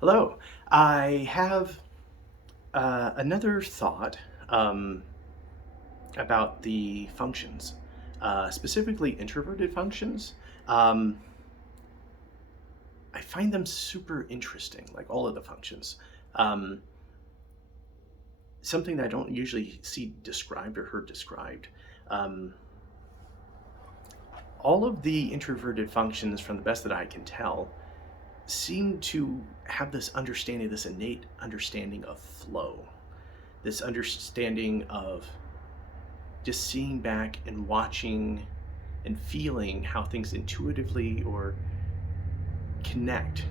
Hello. I have another thought about the functions, specifically introverted functions. Um, I find them super interesting, like all of the functions. Um, Something that I don't usually see described or heard described. Um, all of the introverted functions, from the best that I can tell, seem to have this understanding, this innate understanding of flow, this understanding of just seeing back and watching and feeling how things intuitively or connect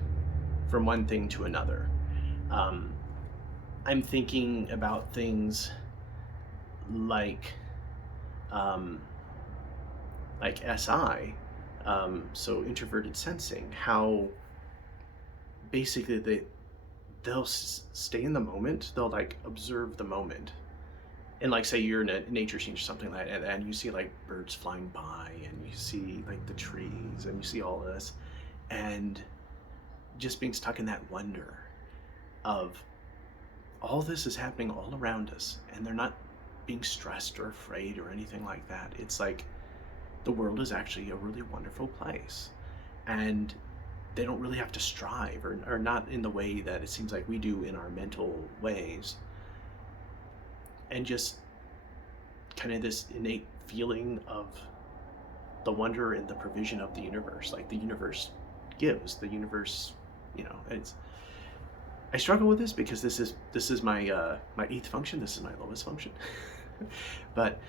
from one thing to another. Um, I'm thinking about things like um, SI, so introverted sensing, how basically they'll stay in the moment. They'll like observe the moment, and like say you're in a nature scene or something like that, and you see like birds flying by, and you see like the trees, and you see all this, and just being stuck in that wonder of all this is happening all around us, and they're not being stressed or afraid or anything like that. It's like the world is actually a really wonderful place, and they don't really have to strive, or not in the way that it seems like we do in our mental ways, and just kind of this innate feeling of the wonder and the provision of the universe. Like the universe gives, the universe, it's. I struggle with this because this is my eighth function. This is my lowest function, but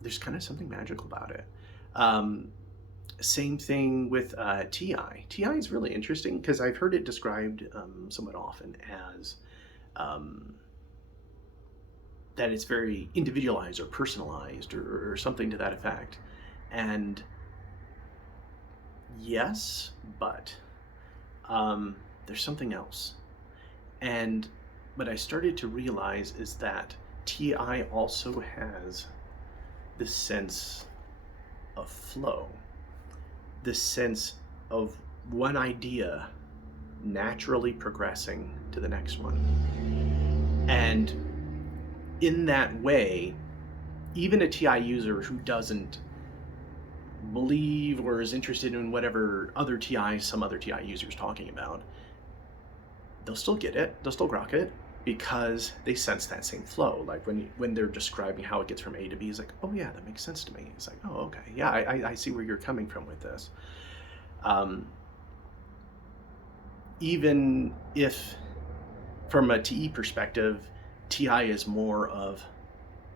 there's kind of something magical about it. Um, Same thing with TI. TI is really interesting because I've heard it described somewhat often as um, that it's very individualized or personalized, or something to that effect. And yes, but there's something else. And what I started to realize is that TI also has this sense of flow, this sense of one idea naturally progressing to the next one. And in that way, even a TI user who doesn't believe or is interested in whatever other TI, some other TI user is talking about, they'll still get it, they'll still grok it, because they sense that same flow. Like when they're describing how it gets from A to B, it's like, oh yeah, that makes sense to me. It's like, oh okay, yeah, I see where you're coming from with this. Um, Even if, from a TE perspective, TI is more of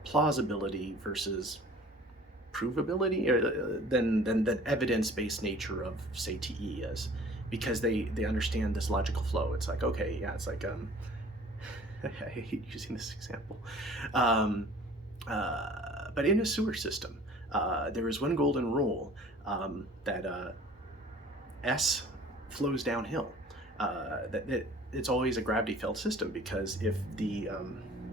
plausibility versus provability, than the evidence-based nature of, say, TE is, because they understand this logical flow. It's like, okay, yeah, it's like I hate using this example, um, but in a sewer system, there is one golden rule, that S flows downhill. That it's always a gravity-filled system, because if the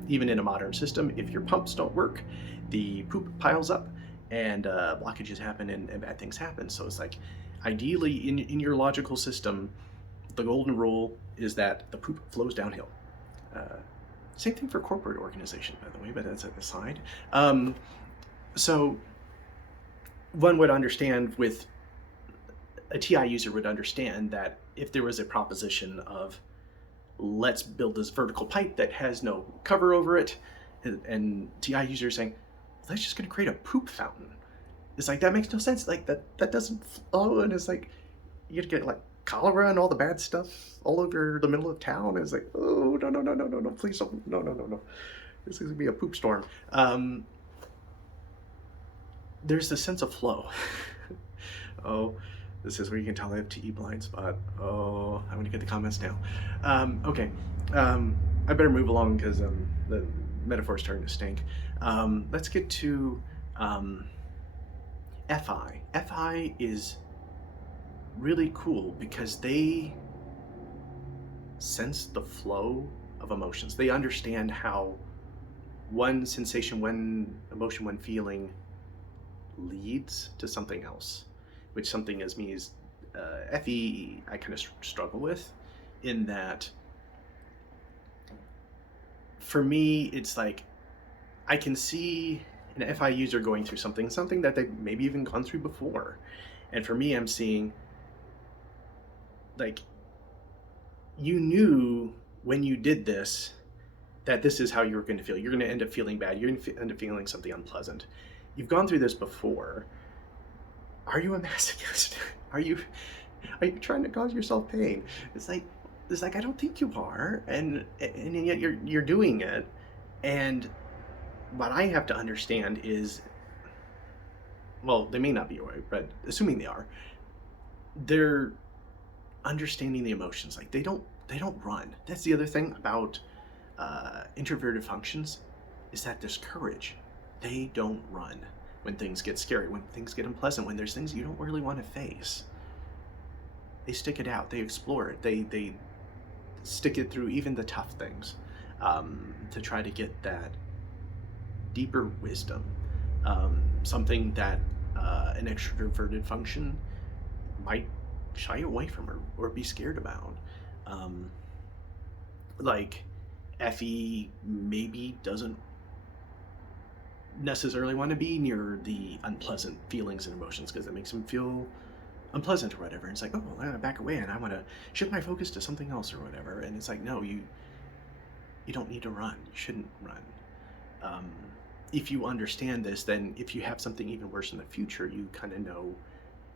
even in a modern system, if your pumps don't work, the poop piles up, and blockages happen, and bad things happen. So it's like, ideally, in your logical system, the golden rule is that the poop flows downhill. Uh, Same thing for corporate organization, by the way, but that's an aside. So one would understand, with a TI user would understand, that if there was a proposition of, let's build this vertical pipe that has no cover over it, and TI users saying, well, that's just going to create a poop fountain. It's like, that makes no sense. Like that doesn't flow, and it's like you get like cholera and all the bad stuff all over the middle of town. It's like, oh no no no no no no, please don't, no no no no, this is gonna be a poop storm. There's this sense of flow. Oh, this is where you can tell I have TE blind spot. Oh, I'm gonna get the comments now. Okay, I better move along, because the metaphor is starting to stink. Let's get to FI. FI is really cool because they sense the flow of emotions. They understand how one sensation, one emotion, one feeling leads to something else, which something is me is FE I kind of struggle with, in that for me it's like I can see an FI user going through something that they've maybe even gone through before, and for me I'm seeing like, you knew when you did this that this is how you were going to feel. You're going to end up feeling bad. You're going to end up feeling something unpleasant. You've gone through this before. Are you a masochist? Are you trying to cause yourself pain? It's like I don't think you are, and yet you're doing it. And what I have to understand is, well, they may not be right, but assuming they are, they're understanding the emotions. Like they don't run. That's the other thing about introverted functions, is that there's courage. They don't run when things get scary, when things get unpleasant, when there's things you don't really want to face. They stick it out. They explore it. They stick it through even the tough things, to try to get that deeper wisdom, something that an extroverted function might shy away from, or be scared about. Um, like FE maybe doesn't necessarily want to be near the unpleasant feelings and emotions because it makes them feel unpleasant or whatever. And it's like, oh, well, I gotta back away and I want to shift my focus to something else or whatever. And it's like, no, you don't need to run. You shouldn't run. Um, if you understand this, then if you have something even worse in the future, you kind of know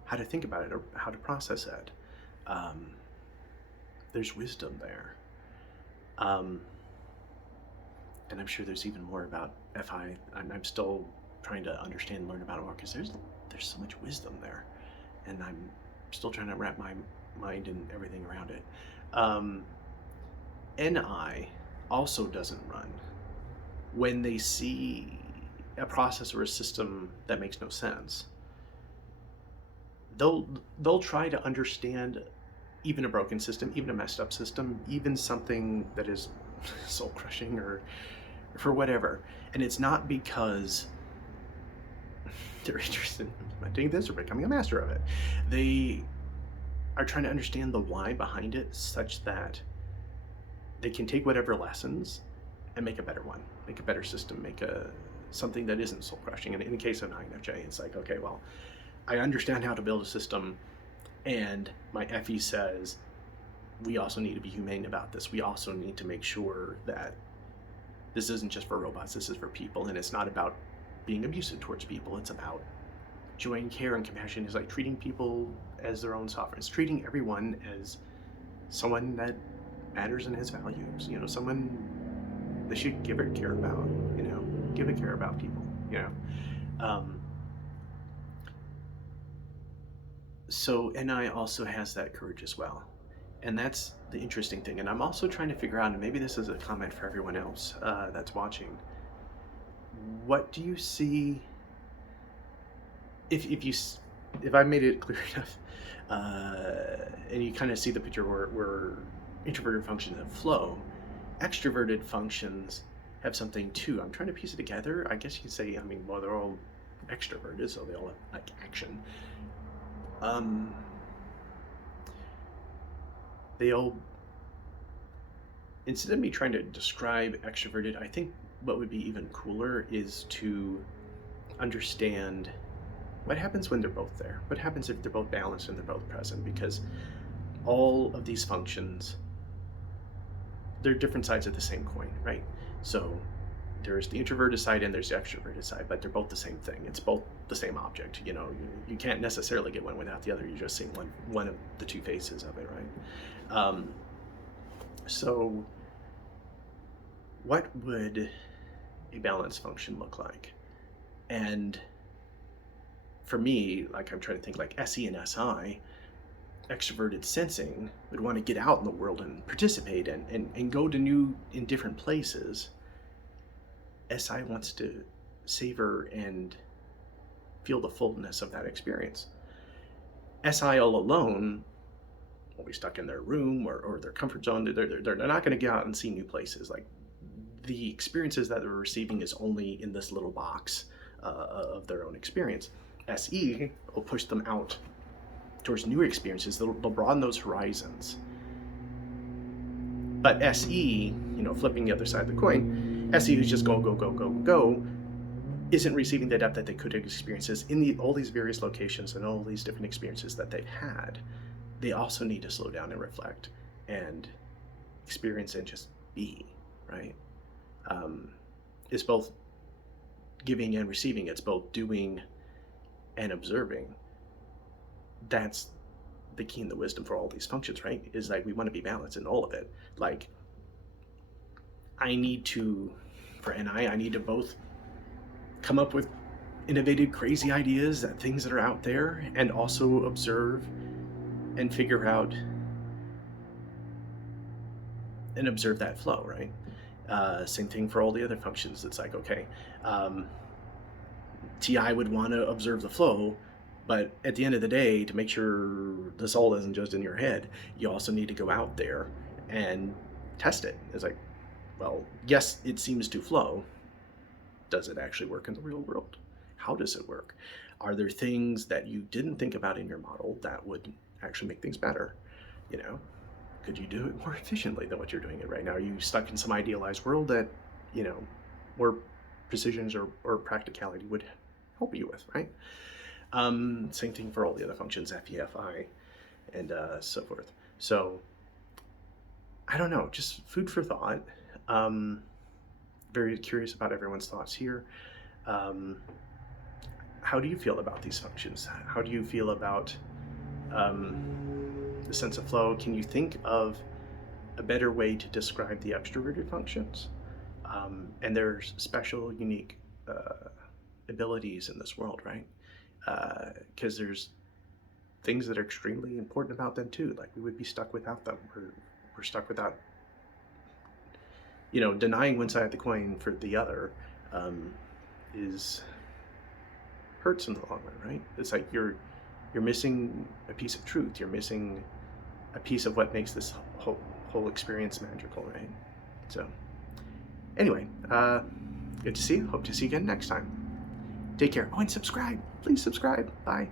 how to think about it or how to process it. Um, there's wisdom there. Um, and I'm sure there's even more about FI. I'm still trying to understand and learn about it more, because there's so much wisdom there, and I'm still trying to wrap my mind and everything around it. Um, NI also doesn't run when they see a process or a system that makes no sense. They'll try to understand even a broken system, even a messed up system, even something that is soul crushing or for whatever. And it's not because they're interested in implementing this or becoming a master of it. They are trying to understand the why behind it, such that they can take whatever lessons and make a better one, make a better system, make something that isn't soul crushing. And in the case of 9FJ, it's like, okay, well, I understand how to build a system, and my FE says we also need to be humane about this. We also need to make sure that this isn't just for robots, this is for people, and it's not about being abusive towards people. It's about joy and care and compassion. It's like treating people as their own sovereigns, treating everyone as someone that matters and has values, someone they should give a care about, give a care about people, So NI also has that courage as well. And that's the interesting thing. And I'm also trying to figure out, and maybe this is a comment for everyone else that's watching, what do you see, if I made it clear enough, and you kind of see the picture where introverted functions have flow, extroverted functions have something too. I'm trying to piece it together. I guess you could say, well, they're all extroverted, so they all have like action. They all, instead of me trying to describe extroverted, I think what would be even cooler is to understand what happens when they're both there. What happens if they're both balanced and they're both present? Because all of these functions, they're different sides of the same coin, right? So there's the introverted side and there's the extroverted side, but they're both the same thing. It's both the same object. You can't necessarily get one without the other. You're just seeing one of the two faces of it, right? So what would a balanced function look like? And for me, like, I'm trying to think like SE and SI, extroverted sensing would want to get out in the world and participate and go to in different places. SI wants to savor and feel the fullness of that experience. SI all alone will be stuck in their room or their comfort zone. They're not going to get out and see new places. Like, the experiences that they're receiving is only in this little box of their own experience. SE will push them out towards newer experiences, they'll broaden those horizons. But SE, flipping the other side of the coin, SE who's just go, go, go, go, go, isn't receiving the depth that they could have experiences in all these various locations and all these different experiences that they've had. They also need to slow down and reflect and experience and just be, right? It's both giving and receiving. It's both doing and observing. That's the key and the wisdom for all these functions, right? Is like we want to be balanced in all of it. Like I need to both come up with innovative, crazy ideas, that things that are out there, and also observe and figure out and observe that flow, right? Same thing for all the other functions. It's like, okay, TI would want to observe the flow, but at the end of the day, to make sure this all isn't just in your head, you also need to go out there and test it. It's like, well, yes, it seems to flow. Does it actually work in the real world? How does it work? Are there things that you didn't think about in your model that would actually make things better? Could you do it more efficiently than what you're doing it right now? Are you stuck in some idealized world that, more precisions or practicality would help you with, right? Same thing for all the other functions, FEFI, and so forth. So, I don't know, just food for thought. Very curious about everyone's thoughts here. How do you feel about these functions? How do you feel about the sense of flow? Can you think of a better way to describe the extroverted functions and their special, unique abilities in this world, right? Because there's things that are extremely important about them too. Like we would be stuck without them. We're stuck without, denying one side of the coin for the other hurts in the long run, right? It's like you're missing a piece of truth. You're missing a piece of what makes this whole experience magical, right? So anyway, good to see you. Hope to see you again next time. Take care. Oh, and subscribe. Please subscribe. Bye.